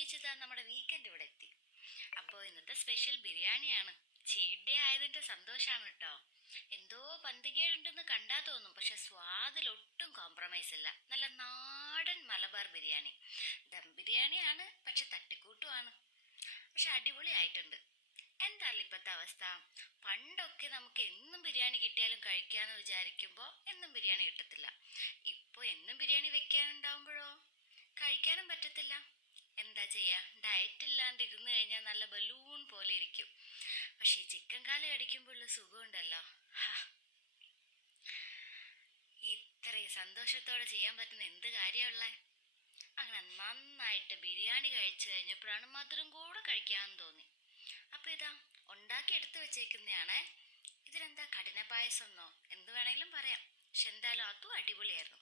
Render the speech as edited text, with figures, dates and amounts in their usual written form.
മുങ്ങിച്ചതാ നമ്മുടെ വീക്കെൻഡ് ഇവിടെ എത്തി. അപ്പോൾ ഇന്നത്തെ സ്പെഷ്യൽ ബിരിയാണിയാണ്. ചീറ്റ് ഡേ ആയതിന്റെ സന്തോഷാണ് കേട്ടോ. എന്തോ പന്തികേടുണ്ടെന്ന് കണ്ടാ തോന്നും, പക്ഷെ സ്വാദിൽ ഒട്ടും കോംപ്രമൈസ് ഇല്ല. നല്ല നാടൻ മലബാർ ബിരിയാണി. ദം ബിരിയാണിയാണ്, പക്ഷെ തട്ടിക്കൂട്ടുമാണ്. പക്ഷെ അടിപൊളിയായിട്ടുണ്ട്. എന്തായാലും ഇപ്പത്തെ അവസ്ഥ, പണ്ടൊക്കെ നമുക്ക് എന്നും ബിരിയാണി കിട്ടിയാലും കഴിക്കാന്ന് വിചാരിക്കുമ്പോ എന്നും ബിരിയാണി കിട്ടത്തില്ല. ഇപ്പൊ എന്നും ബിരിയാണി വെക്കാനുണ്ടാവുമ്പോഴോ കഴിക്കാനും പറ്റത്തില്ല. എന്താ ചെയ്യാ, ഡയറ്റ് ഇല്ലാണ്ട് ഇരുന്ന് കഴിഞ്ഞാൽ നല്ല ബലൂൺ പോലെ ഇരിക്കും. പക്ഷെ ഈ ചിക്കൻ കാല് കടിക്കുമ്പോഴുള്ള സുഖമുണ്ടല്ലോ, ഇത്രയും സന്തോഷത്തോടെ ചെയ്യാൻ പറ്റുന്ന എന്ത് കാര്യമുള്ളേ. അങ്ങനെ നന്നായിട്ട് ബിരിയാണി കഴിച്ചു കഴിഞ്ഞപ്പോഴാണ് മധുരം കൂടെ കഴിക്കാമെന്ന് തോന്നി. അപ്പൊ ഇതാ ഉണ്ടാക്കി എടുത്തു വെച്ചേക്കുന്നതാണേ. ഇതിനെന്താ കഠിന പായസം എന്നോ എന്ത് വേണമെങ്കിലും പറയാം, പക്ഷെ എന്തായാലും അതും അടിപൊളിയായിരുന്നു.